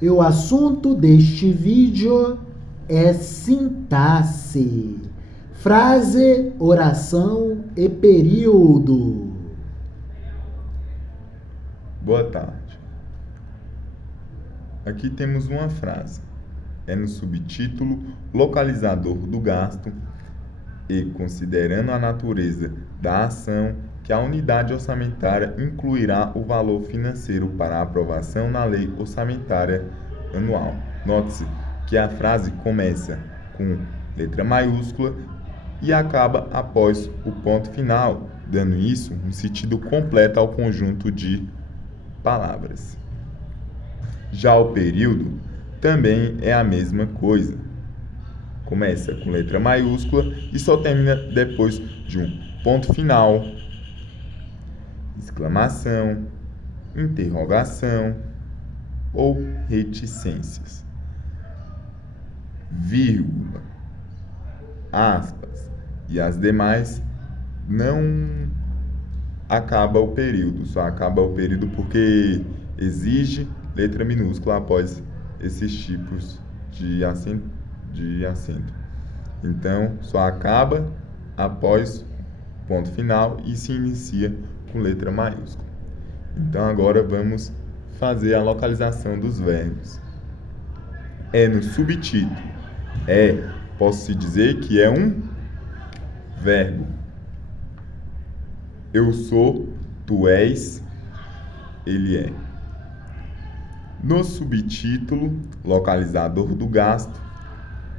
E o assunto deste vídeo é sintaxe, frase, oração e período. Boa tarde. Aqui temos uma frase. É no subtítulo localizador do gasto e considerando a natureza da ação que a unidade orçamentária incluirá o valor financeiro para aprovação na lei orçamentária anual. Note-se que a frase começa com letra maiúscula e acaba após o ponto final, dando isso um sentido completo ao conjunto de palavras. Já o período também é a mesma coisa. Começa com letra maiúscula e só termina depois de um ponto final, exclamação, interrogação ou reticências. Vírgula, aspas e as demais não acaba o período, só acaba o período porque exige letra minúscula após esses tipos de acento. Então, só acaba após ponto final e se inicia com letra maiúscula. Então, agora vamos fazer a localização dos verbos. É no subtítulo. Posso-se dizer que é um verbo. Eu sou, tu és, ele é. No subtítulo, localizador do gasto,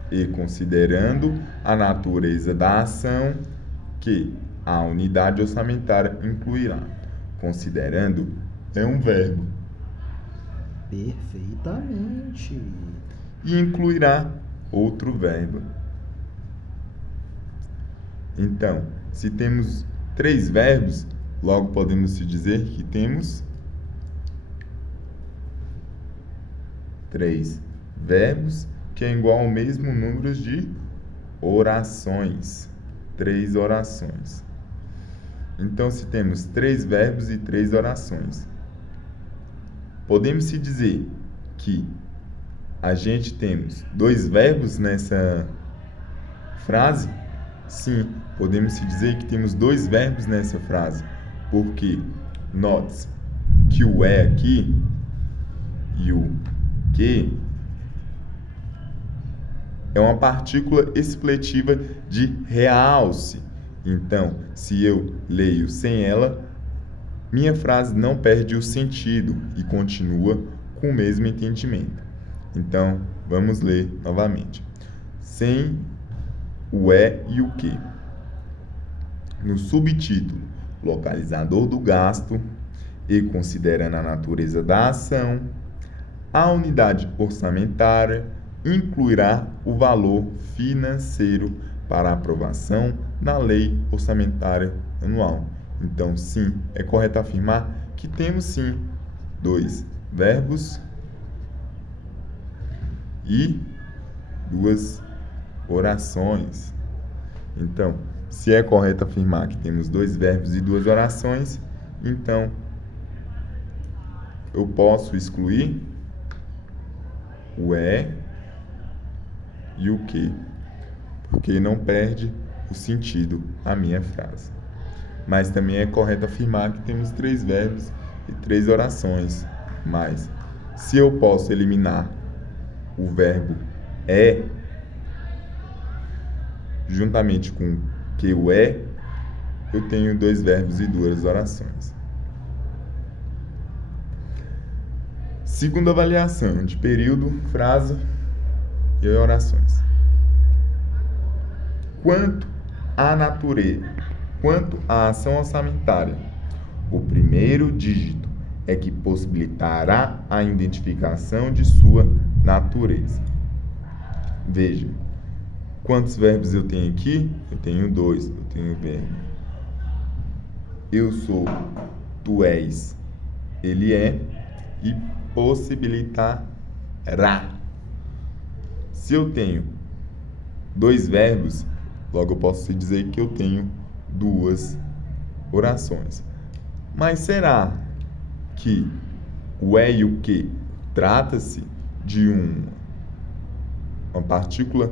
e considerando a natureza da ação que a unidade orçamentária incluirá. Considerando é um verbo. Perfeitamente. E incluirá outro verbo. Então, se temos 3 verbos, logo podemos se dizer que temos 3 verbos, que é igual ao mesmo número de orações. 3 orações. Então, se temos 3 verbos e 3 orações, podemos se dizer que a gente temos 2 verbos nessa frase? Sim, podemos se dizer que temos 2 verbos nessa frase, porque note que o é aqui e o que é uma partícula expletiva de realce. Então, se eu leio sem ela, minha frase não perde o sentido e continua com o mesmo entendimento. Então, vamos ler novamente. Sem o é e o que. No subtítulo, localizador do gasto e considerando a natureza da ação, a unidade orçamentária incluirá o valor financeiro para aprovação na lei orçamentária anual. Então, sim, é correto afirmar que temos sim 2 verbos e 2 orações. Então, se é correto afirmar que temos 2 verbos e 2 orações, então eu posso excluir o é e o que, porque não perde o sentido a minha frase. Mas também é correto afirmar que temos 3 verbos e 3 orações. Mas, se eu posso eliminar o verbo é, juntamente com que o é, eu tenho 2 verbos e 2 orações. Segunda avaliação de período, frase e orações. Quanto à ação orçamentária, o primeiro dígito é que possibilitará a identificação de sua natureza. Veja, quantos verbos eu tenho aqui? Eu tenho 2, eu tenho o verbo. Eu sou, tu és, ele é, e possibilitará. Se eu tenho 2 verbos, logo eu posso dizer que eu tenho 2 orações. Mas será que o é e o que trata-se de uma partícula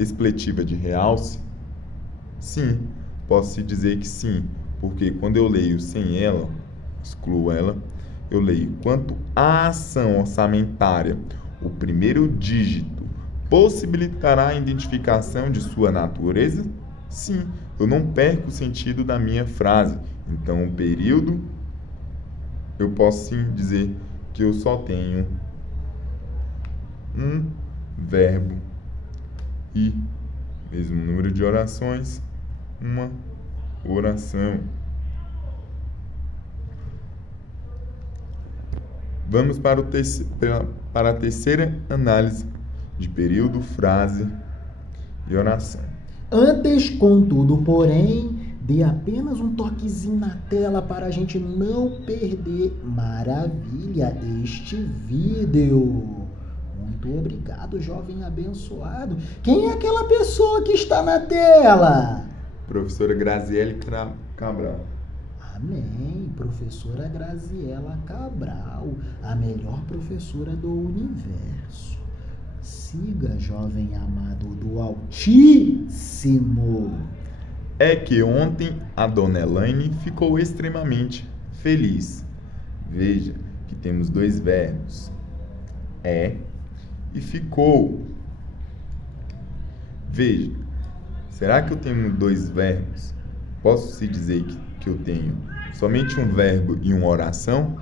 expletiva de realce? Sim, posso dizer que sim, porque quando eu leio sem ela, excluo ela, eu leio quanto à ação orçamentária, o primeiro dígito possibilitará a identificação de sua natureza? Sim, eu não perco o sentido da minha frase. Então, o período, eu posso sim dizer que eu só tenho um verbo e, mesmo número de orações, uma oração. Vamos para a terceira análise de período, frase e oração. Antes, contudo, porém, dê apenas um toquezinho na tela para a gente não perder, maravilha, este vídeo. Muito obrigado, jovem abençoado. Quem é aquela pessoa que está na tela? Professora Graziele Cabral. Amém. Professora Graziela Cabral, a melhor professora do universo. Siga, jovem amado do Altíssimo. É que ontem a dona Elaine ficou extremamente feliz. Veja que temos dois verbos, é e ficou. Veja, será que eu tenho dois verbos? Posso se dizer que eu tenho somente um verbo e uma oração?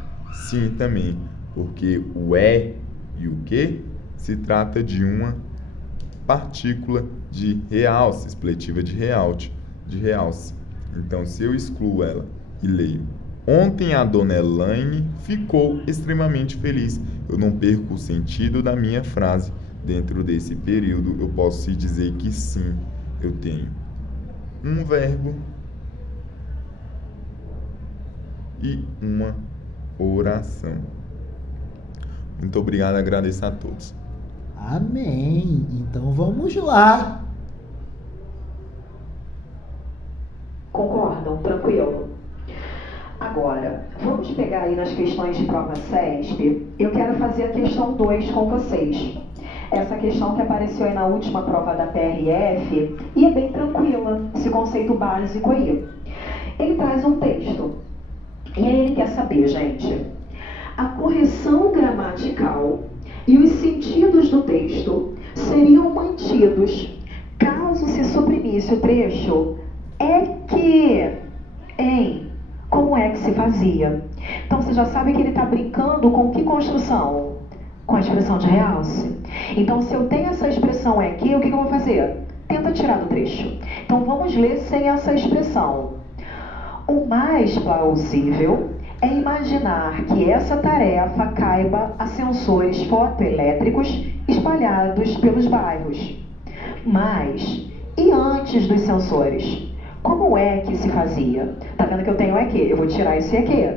Sim, também, porque o é e o que se trata de uma partícula de realce, expletiva de realce. Então, se eu excluo ela e leio ontem a dona Elaine ficou extremamente feliz, eu não perco o sentido da minha frase. Dentro desse período, eu posso dizer que sim, eu tenho um verbo e uma oração. Muito obrigado, agradeço a todos. Amém. Então vamos lá. Concordam? Tranquilo. Agora, vamos pegar aí nas questões de prova CESP. Eu quero fazer a questão 2 com vocês. Essa questão que apareceu aí na última prova da PRF, e é bem tranquila, esse conceito básico aí. Ele traz um texto, e aí ele quer saber, gente, a correção gramatical e os sentidos do texto seriam mantidos caso se suprimisse o trecho é que, em, como é que se fazia? Então você já sabe que ele está brincando com que construção? Com a expressão de realce. Então, se eu tenho essa expressão é que, o que eu vou fazer? Tenta tirar do trecho. Então, vamos ler sem essa expressão. O mais plausível é imaginar que essa tarefa caiba a sensores fotoelétricos espalhados pelos bairros. Mas, e antes dos sensores? Como é que se fazia? Tá vendo que eu tenho é que? Eu vou tirar esse é que.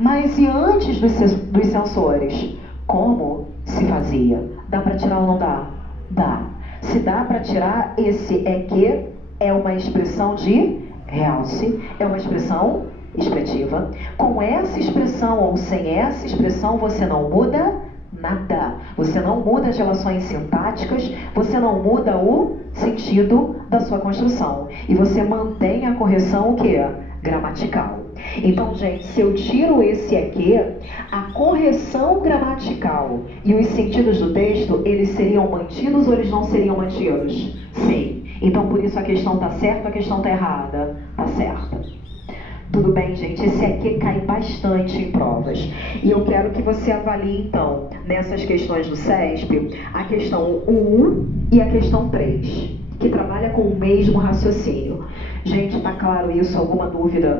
Mas e antes dos sensores? Como se fazia? Dá para tirar ou não dá? Dá. Se dá para tirar, esse é que é uma expressão de realce, é uma expressão expletiva. Com essa expressão ou sem essa expressão, você não muda nada. Você não muda as relações sintáticas, você não muda o sentido da sua construção. E você mantém a correção o quê? Gramatical. Então, gente, se eu tiro esse aqui, a correção gramatical e os sentidos do texto, eles seriam mantidos ou eles não seriam mantidos? Sim. Então, por isso a questão está certa ou a questão está errada? Está certa. Tudo bem, gente? Esse aqui cai bastante em provas. E eu quero que você avalie, então, nessas questões do CESP, a questão 1 e a questão 3, que trabalha com o mesmo raciocínio. Gente, tá claro isso? Alguma dúvida?